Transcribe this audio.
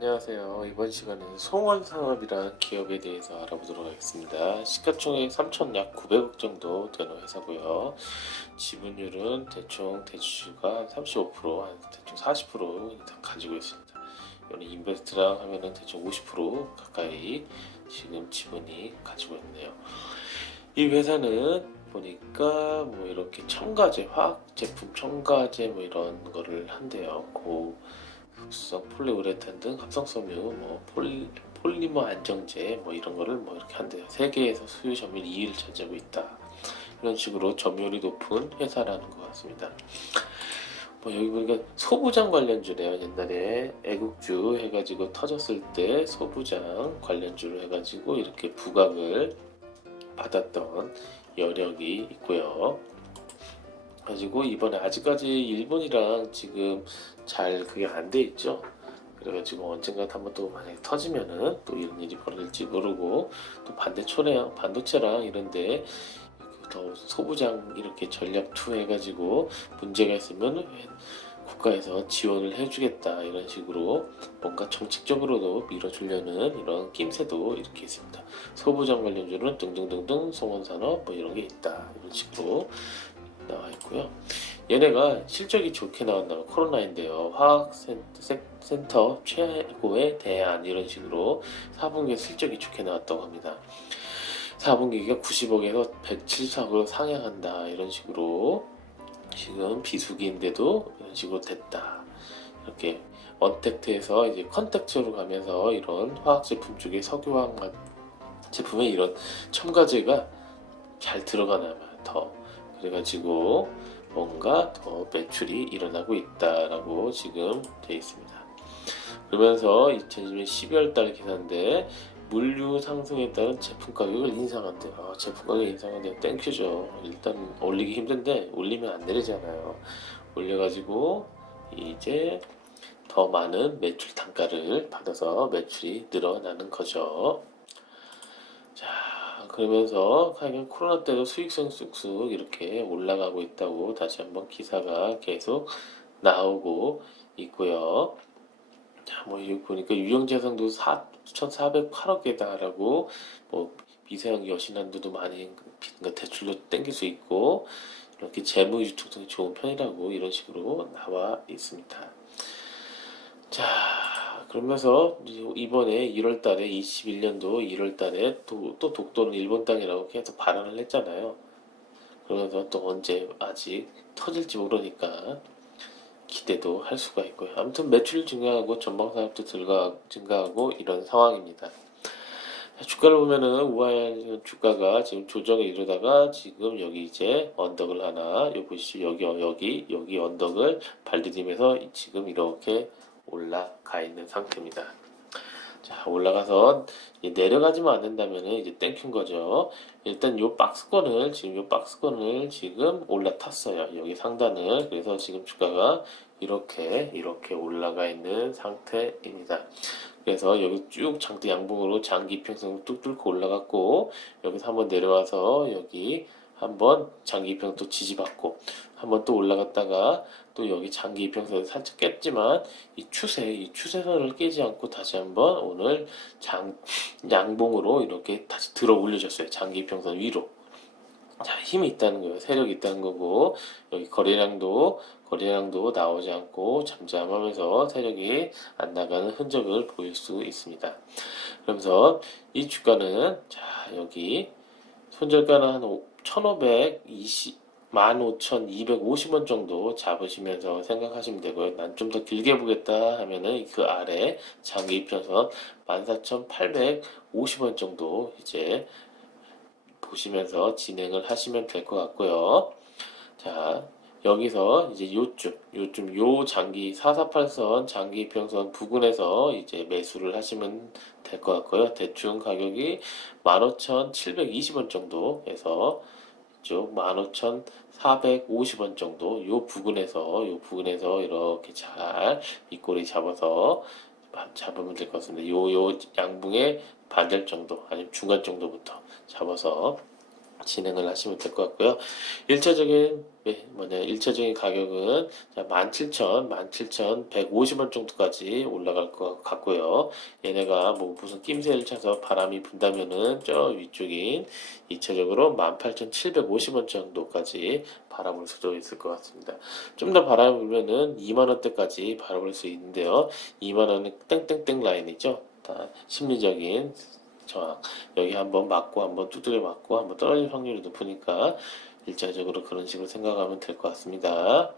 안녕하세요. 이번 시간은 송원산업이라는 기업에 대해서 알아보도록 하겠습니다. 시가총액 3천 약 900억 정도 되는 회사고요. 지분율은 대충 대주주가 35%, 한 대충 40% 이상 가지고 있습니다. 이거는 인베스트랑 하면은 대충 50% 가까이 지금 지분이 가지고 있네요. 이 회사는 보니까 뭐 이렇게 첨가제, 화학 제품 첨가제 뭐 이런 거를 한대요. 고흡 수성 폴리우레탄 등 합성섬유, 뭐 폴리, 폴리머 안정제 뭐 이런 거를 뭐 이렇게 한대요. 세계에서 수요 점유율 2위를 차지하고 있다. 이런 식으로 점유율이 높은 회사라는 것 같습니다. 뭐 여기 보니까 소부장 관련주래요. 옛날에 애국주 해가지고 터졌을 때 소부장 관련주를 해가지고 이렇게 부각을 받았던 여력이 있고요. 가지고 이번에 아직까지 일본이랑 지금 잘 그게 안 돼 있죠. 그래가지고 언젠가 한번 또 만약에 터지면은 또 이런 일이 벌어질지 모르고 또 반대초랑 반도체랑 이런데 더 소부장 이렇게 전략 투 해가지고 문제가 있으면 국가에서 지원을 해주겠다 이런 식으로 뭔가 정책적으로도 밀어주려는 이런 낌새도 이렇게 있습니다. 소부장 관련주는 등등등등 송원산업 뭐 이런 게 있다 이런 식으로 나와 있고요. 얘네가 실적이 좋게 나왔나요? 코로나인데요. 화학센터 최고의 대안 이런 식으로 4분기 실적이 좋게 나왔다고 합니다. 4분기가 90억에서 107억으로 상향한다 이런 식으로 지금 비수기인데도 이런 식으로 됐다. 이렇게 언택트에서 이제 컨택트로 가면서 이런 화학 제품 쪽에 석유화학 제품에 이런 첨가제가 잘 들어가나 봐요. 더 그래가지고 뭔가 더 매출이 일어나고 있다라고 지금 돼 있습니다. 그러면서 2020년 12월 달 기사인데 물류 상승에 따른 제품 가격을 인상한대. 아, 제품 가격 인상한대 땡큐죠. 일단 올리기 힘든데 올리면 안 내리잖아요. 올려가지고 이제 더 많은 매출 단가를 받아서 매출이 늘어나는 거죠. 자, 그러면서 하여간 코로나 때도 수익성 쑥쑥 이렇게 올라가고 있다고 다시 한번 기사가 계속 나오고 있고요. 자, 뭐 여기 보니까 유형자산도 4,408억에다라고 뭐 미세형 여신한도도 많이 그러니까 대출로 땡길 수 있고 이렇게 재무 유통성이 좋은 편이라고 이런 식으로 나와 있습니다. 자, 그러면서 이번에 1월 달에 21년도 1월 달에 또, 또 독도는 일본 땅이라고 계속 발언을 했잖아요. 그러면서 또 언제 아직 터질지 모르니까 기대도 할 수가 있고요. 아무튼 매출 증가하고 전방 증가, 증가하고 이런 상황입니다. 주가를 보면은 우아한 주가가 지금 조정에 이르다가 지금 여기 이제 언덕을 하나 여기 보시죠 여기 여기 여기 언덕을 발디디면서 지금 이렇게 올라가 있는 상태입니다. 자 올라가서 내려가지만 않는다면은 이제 땡큐인 거죠. 일단 요 박스권을 지금 요 박스권을 지금 올라탔어요. 여기 상단을 그래서 지금 주가가 이렇게 이렇게 올라가 있는 상태입니다. 그래서 여기 쭉 장대 양봉으로 장기 이평선 뚝 뚫고 올라갔고 여기서 한번 내려와서 여기 한번 장기 이평 또 지지받고 한번 또 올라갔다가 또 여기 장기 이평선 살짝 깼지만 이 추세 이 추세선을 깨지 않고 다시 한번 오늘 장 양봉으로 이렇게 다시 들어 올려졌어요. 장기 이평선 위로. 자 힘이 있다는 거예요. 세력이 있다는 거고 여기 거래량도 거래량도 나오지 않고 잠잠하면서 세력이 안 나가는 흔적을 보일 수 있습니다. 그러면서 이 주가는 자 여기 손절가는 한1,520 15,250원 정도 잡으시면서 생각하시면 되고요. 난 좀 더 길게 보겠다 하면은 그 아래 장기 입편선 14,850원 정도 이제 보시면서 진행을 하시면 될 것 같고요. 자, 여기서 이제 요쯤, 요쯤 요 장기 448선 장기 이평선 부근에서 이제 매수를 하시면 될 것 같고요. 대충 가격이 15,720원 정도에서 이쪽 15,450원 정도 요 부근에서 요 부근에서 이렇게 잘 윗꼬리 잡아서 잡으면 될 것 같습니다. 요 요 양붕의 반절 정도 아니면 중간 정도부터 잡아서 진행을 하시면 될 것 같고요. 1차적인 뭐냐 1차적인 가격은 자, 17,000, 17,150원 정도까지 올라갈 것 같고요. 얘네가 뭐 무슨 낌새를 차서 바람이 분다면은 저 위쪽인 2차적으로 18,750원 정도까지 바라볼 수도 있을 것 같습니다. 좀 더 바람이 불면은 2만 원대까지 바라볼 수 있는데요. 2만 원은 땡땡땡 라인이죠. 다 심리적인 저항. 여기 한번 맞고 한번 두드려 맞고 한번 떨어질 확률이 높으니까 일차적으로 그런 식으로 생각하면 될 것 같습니다.